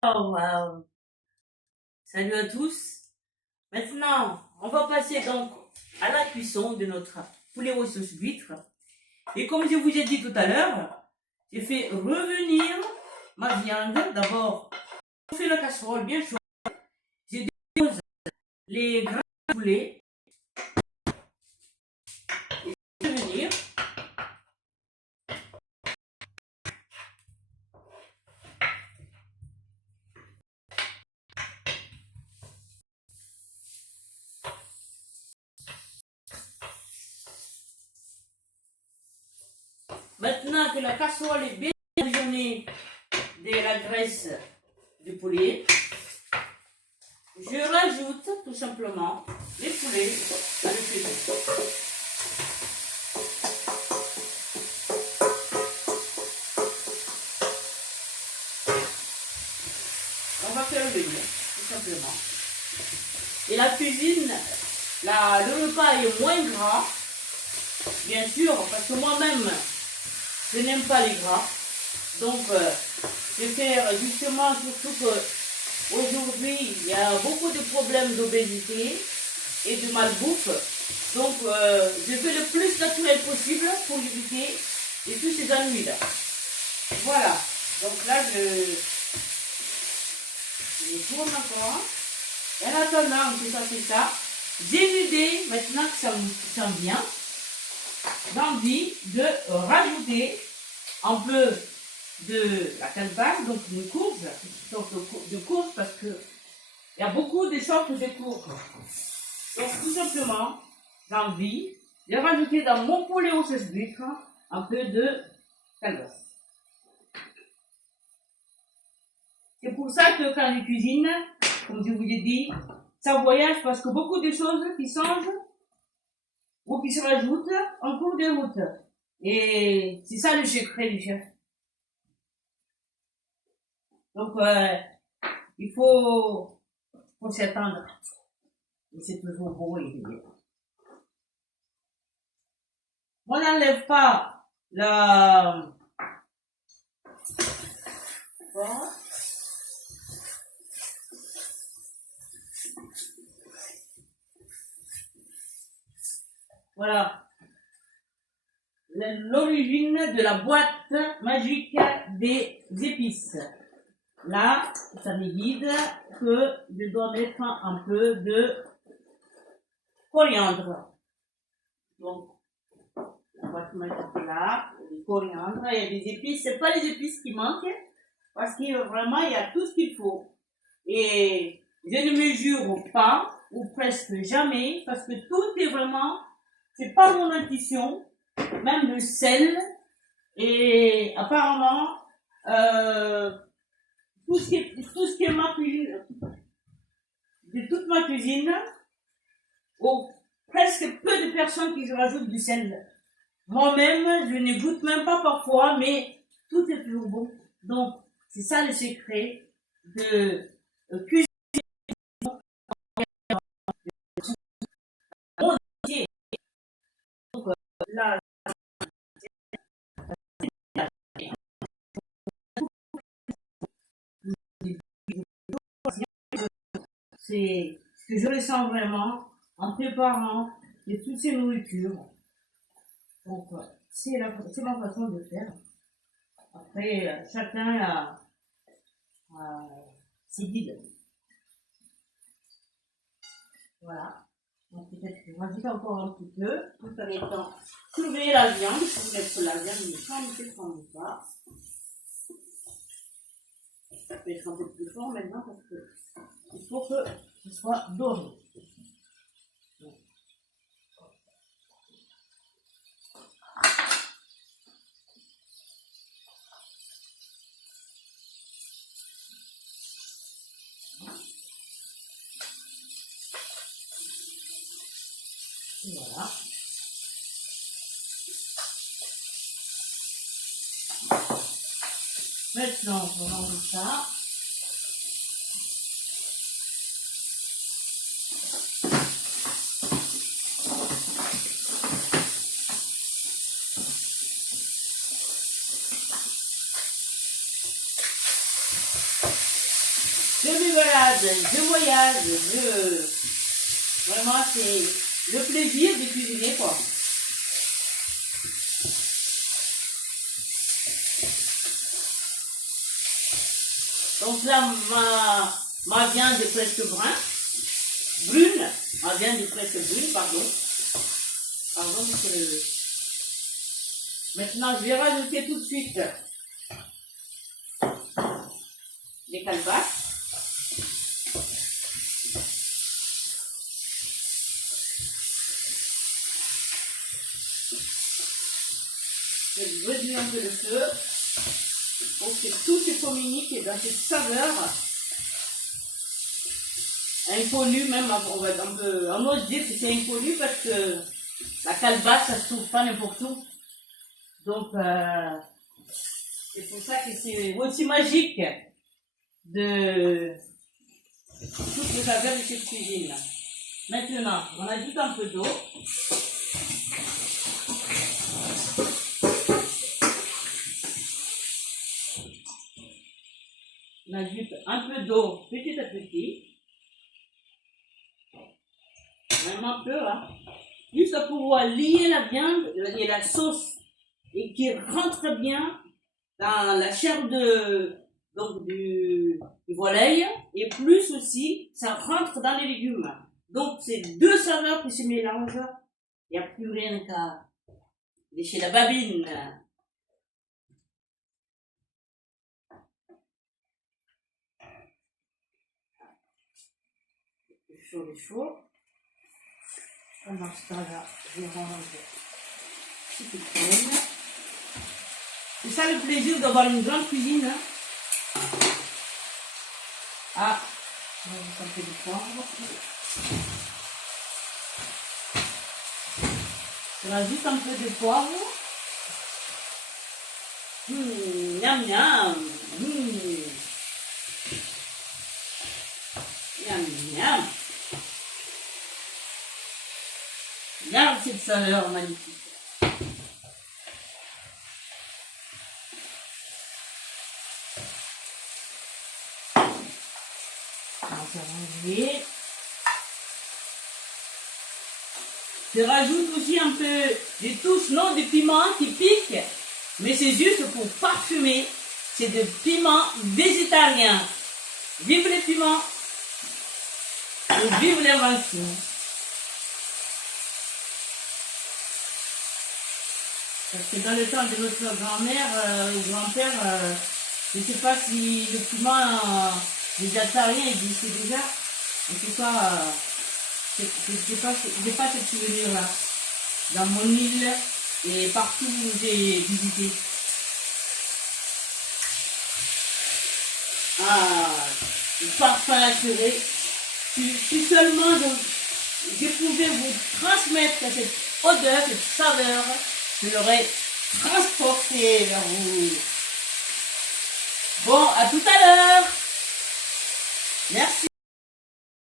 Oh, wow. Salut à tous. Maintenant, on va passer donc à la cuisson de notre poulet aux sauces d'huîtres. Et comme je vous ai dit tout à l'heure, j'ai fait revenir ma viande. D'abord, je fais la casserole bien chaude. J'ai dépose les grains de poulet. Revenir. Maintenant que la casserole est bien bouillonnée de la graisse du poulet, je rajoute tout simplement les poulets à l'huile. On va faire le venir, tout simplement. Et la cuisine, le repas est moins gras, bien sûr, parce que moi-même, je n'aime pas les gras. Donc, je vais faire justement, surtout qu'aujourd'hui, il y a beaucoup de problèmes d'obésité et de malbouffe. Donc, je fais le plus naturel possible pour éviter tous ces ennuis-là. Voilà. Donc là, je tourne encore. Et en attendant que ça fait ça, j'ai l'idée, maintenant que ça me sent bien, d'envie de rajouter un peu de la calebasse, donc une courge, une sorte de courge, parce que il y a beaucoup de sortes de courges. Donc tout simplement, j'ai envie de rajouter dans mon poulet aux sauces d'huîtres un peu de calebasse. C'est pour ça que quand je cuisine, comme je vous l'ai dit, ça voyage parce que beaucoup de choses qui changent ou qui se rajoutent en cours de route. Et c'est ça le secret du chef. Donc, il faut s'y attendre. Et c'est toujours beau et bien. On n'enlève pas la... Voilà. L'origine de la boîte magique des épices. Là, ça me dit que je dois mettre un peu de coriandre. Donc, on va mettre là, du coriandre, il y a des épices. C'est pas les épices qui manquent, parce que vraiment, il y a tout ce qu'il faut. Et je ne mesure pas, ou presque jamais, parce que tout est vraiment, c'est pas mon intuition, même le sel, et apparemment, tout ce qui est ma cuisine, de toute ma cuisine, presque peu de personnes qui rajoutent du sel. Moi-même, je ne goûte même pas parfois, mais tout est toujours bon. Donc, c'est ça le secret de cuisiner mon entier. Donc, là, c'est ce que je ressens vraiment en préparant de toutes ces nourritures. Donc, c'est ma façon de faire. Après, chacun a ses guides. Voilà. Donc, peut-être que je rajoute encore un petit peu, tout en étant soulever la viande, pour mettre la viande, mais sans ne prendre pas. Ça peut être un peu plus fort maintenant parce que il faut que ce soit doré. Voilà. Maintenant, on va manger ça. je me balade, je voyage, vraiment c'est le plaisir de cuisiner quoi. Donc là, ma viande est presque brune, ma viande est presque brune, pardon. Maintenant, je vais rajouter tout de suite les calebasses. Je vais réduire un peu le feu pour que tout se communique dans cette saveur inconnue, même on ose dire que c'est inconnu parce que la calebasse, ça se trouve pas n'importe où. Donc, c'est pour ça que c'est aussi magique de toutes les saveurs de cette cuisine. Maintenant, on ajoute un peu d'eau. On ajoute un peu d'eau petit à petit. Même un peu, hein. Juste pour pouvoir lier la viande et la sauce et qui rentre bien dans la chair du volaille et plus aussi ça rentre dans les légumes. Donc c'est deux saveurs qui se mélangent. Il n'y a plus rien qu'à lécher la babine. Le chaud. Pendant ce temps-là, je vais rendre un petit peu. C'est ça le plaisir d'avoir une grande cuisine. Hein. Ah, on va mettre un peu de poivre. Je rajoute un peu de poivre. Miam miam. Miam miam. Regarde cette saveur magnifique. Je rajoute aussi un peu des touches, non de piment qui piquent, mais c'est juste pour parfumer. C'est de piment végétarien. Vive les piments et vive l'invention. Parce que dans le temps de notre grand-mère ou grand-père, je ne sais pas si le piment végétarien existait déjà. En tout cas, je n'ai pas ce souvenir-là. Dans mon île et partout où j'ai visité. Ah, le parfum assuré. Si seulement je pouvais vous transmettre cette odeur, cette saveur, je l'aurais transporté vers vous. Bon, à tout à l'heure. Merci.